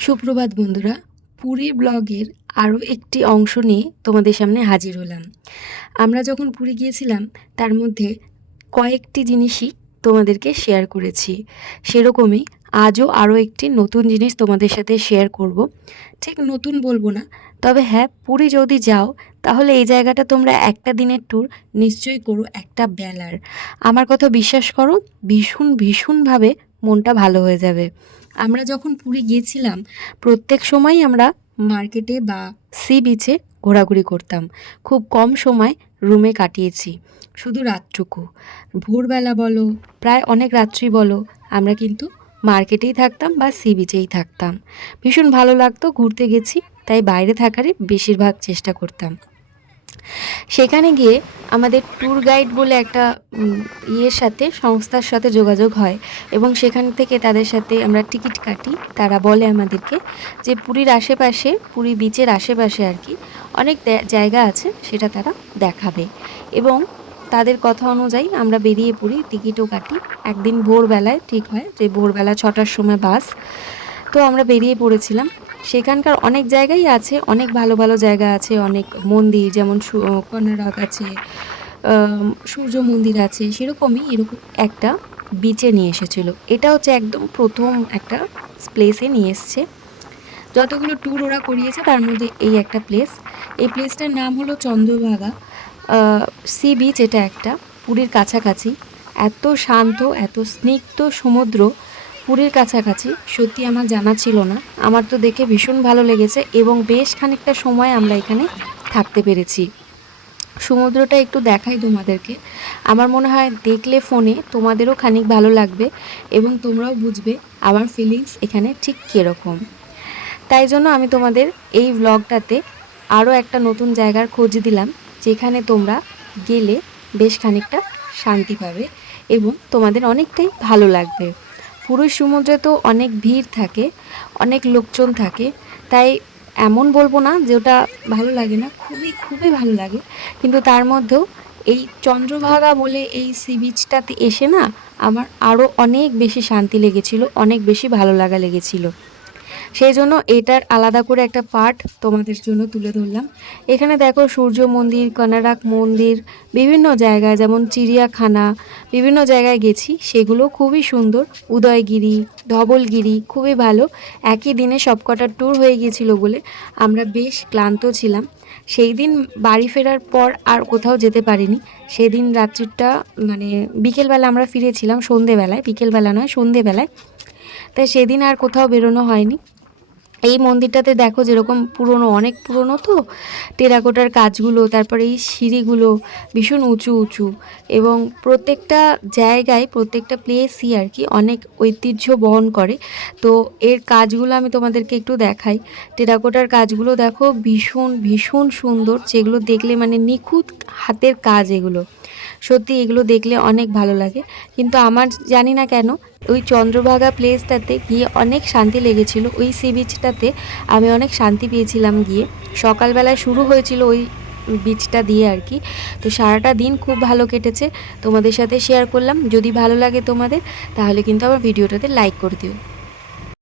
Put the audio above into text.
সুপ্রভাত বন্ধুরা, পুরী ব্লগের আরও একটি অংশ নিয়ে তোমাদের সামনে হাজির হলাম। আমরা যখন পুরী গিয়েছিলাম, তার মধ্যে কয়েকটি জিনিসই তোমাদেরকে শেয়ার করেছি। সেরকমই আজও আরও একটি নতুন জিনিস তোমাদের সাথে শেয়ার করব। ঠিক নতুন বলব না, তবে হ্যাঁ পুরী যদি যাও, তাহলে এই জায়গাটা তোমরা একটা দিনের ট্যুর নিশ্চয়ই করো, একটা বেলার। আমার কথা বিশ্বাস করো, ভীষণ, ভীষণভাবে মনটা ভালো হয়ে যাবে। আমরা যখন পুরী গিয়েছিলাম, প্রত্যেক সময়ই আমরা মার্কেটে বা সি বিচে ঘোরাঘুরি করতাম। খুব কম সময় রুমে কাটিয়েছি, শুধু রাতটুকু। ভোরবেলা বলো, প্রায় অনেক রাত্রি বলো, আমরা কিন্তু মার্কেটেই থাকতাম বা সি বিচেই থাকতাম। ভীষণ ভালো লাগতো, ঘুরতে গেছি, তাই বাইরে থাকারই বেশিরভাগ চেষ্টা করতাম। সেখানে গিয়ে আমাদের ট্যুর গাইড বলে একটা ইয়ের সাথে, সংস্থার সাথে যোগাযোগ হয় এবং সেখান থেকে তাদের সাথে আমরা টিকিট কাটি। তারা বলে আমাদেরকে যে পুরীর আশেপাশে, পুরী বিচের আশেপাশে আর কি, অনেক জায়গা আছে, সেটা তারা দেখাবে। এবং তাদের কথা অনুযায়ী আমরা বেরিয়ে পড়ি, টিকিটও কাটি। একদিন ভোরবেলায় ঠিক হয় যে ভোরবেলা ছটার সময় বাস। তো আমরা বেরিয়ে পড়েছিলাম। সেখানকার অনেক জায়গাই আছে, অনেক ভালো ভালো জায়গা আছে, অনেক মন্দির যেমন কর্ণাটক আছে সূর্য মন্দির আছে, সেরকমই এরকম একটা বিচে নিয়ে এসেছিল। এটা হচ্ছে একদম প্রথম একটা প্লেসে নিয়ে এসছে। যতগুলো ট্যুর ওরা করিয়েছে, তার মধ্যে এই একটা প্লেস এই প্লেসটার নাম হলো চন্দ্রভাগা। সি বিচ এটা একটা, পুরীর কাছাকাছি। এত শান্ত, এত স্নিগ্ধ সমুদ্র পুরীর কাছাকাছি, সত্যি আমার জানা ছিল না। আমার তো দেখে ভীষণ ভালো লেগেছে এবং বেশ খানিকটা সময় আমরা এখানে থাকতে পেরেছি। সমুদ্রটা একটু দেখাই তোমাদেরকে। আমার মনে হয় দেখলে ফোনে তোমাদেরও খানিক ভালো লাগবে এবং তোমরাও বুঝবে আমার ফিলিংস এখানে ঠিক কীরকম। তাই জন্য আমি তোমাদের এই ব্লগটাতে আরও একটা নতুন জায়গার খোঁজ দিলাম, যেখানে তোমরা গেলে বেশ খানিকটা শান্তি পাবে এবং তোমাদের অনেকটাই ভালো লাগবে। পুরো সমুদ্রে তো অনেক ভিড় থাকে, অনেক লোকজন থাকে, তাই এমন বলব না যে ওটা ভালো লাগে না, খুবই খুবই ভালো লাগে। কিন্তু তার মধ্যেও এই চন্দ্রভাগা বলে এই সি বিচটাতে এসে না আমার আরও অনেক বেশি শান্তি লেগেছিল, অনেক বেশি ভালো লাগা লেগেছিল। সেই জন্য এটার আলাদা করে একটা পার্ট তোমাদের জন্য তুলে ধরলাম। এখানে দেখো সূর্য মন্দির কর্ণাটক মন্দির, বিভিন্ন জায়গায় যেমন চিড়িয়াখানা, বিভিন্ন জায়গায় গেছি। সেগুলো খুবই সুন্দর। উদয়গিরি, ধবলগিরি খুবই ভালো। একই দিনে সবকটা ট্যুর হয়ে গিয়েছিল বলে আমরা বেশ ক্লান্ত ছিলাম। সেই দিন বাড়ি ফেরার পর আর কোথাও যেতে পারিনি। সেদিন রাত্রিটা মানে বিকেলবেলা আমরা ফিরেছিলাম সন্ধেবেলায়। বিকেলবেলা নয়, সন্ধেবেলায়। তাই সেদিন আর কোথাও বেরোনো হয়নি। এই মন্দিরটাতে দেখো যেরকম পুরনো, অনেক পুরনো তো, টেরাকোটার কাজগুলো, তারপরে এই সিঁড়িগুলো ভীষণ উঁচু উঁচু এবং প্রত্যেকটা জায়গায়, প্রত্যেকটা প্লেসই আর কি অনেক ঐতিহ্য বহন করে। তো এর কাজগুলো আমি তোমাদেরকে একটু দেখাই। টেরাকোটার কাজগুলো দেখো ভীষণ ভীষণ সুন্দর। যেগুলো দেখলে মানে নিখুঁত হাতের কাজ এগুলো। সত্যি এগুলো দেখলে অনেক ভালো লাগে। কিন্তু আমার জানি না কেন ওই চন্দ্রভাগা প্লেসটাতে গিয়ে অনেক শান্তি লেগেছিল। ওই সি বিচটাতে আমি অনেক শান্তি পেয়েছিলাম গিয়ে। সকালবেলায় শুরু হয়েছিল ওই বিচটা দিয়ে আর কি। তো সারাটা দিন খুব ভালো কেটেছে। তোমাদের সাথে শেয়ার করলাম। যদি ভালো লাগে তোমাদের, তাহলে কিন্তু আমার ভিডিওটাতে লাইক করে দিও।